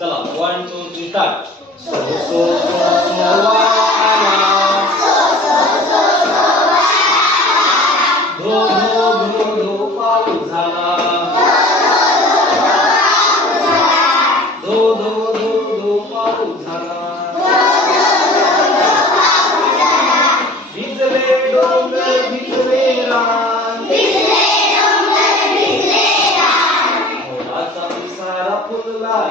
Tamam. Bu ayrıntı so, so, so, so, so,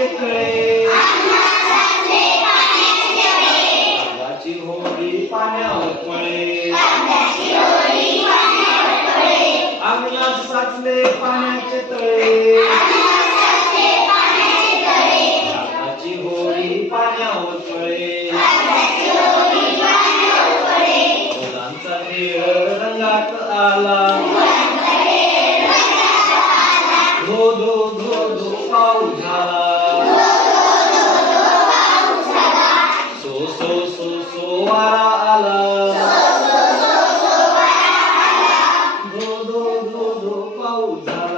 पाण्याचे तळे अंगाची होळी पाण्यावर पळे अंगणात साचले पाण्याचे तळे अंगाची होळी पाण्यावर पळे फुलांचा खेळ रंगात आला पाऊस